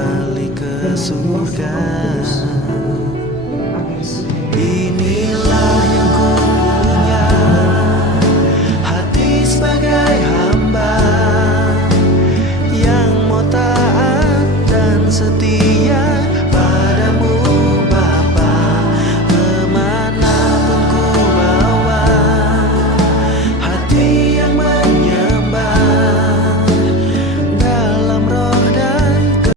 kembali ke surga. Inilah yang ku punya, hati sebagai hamba yang mau taat dan setia.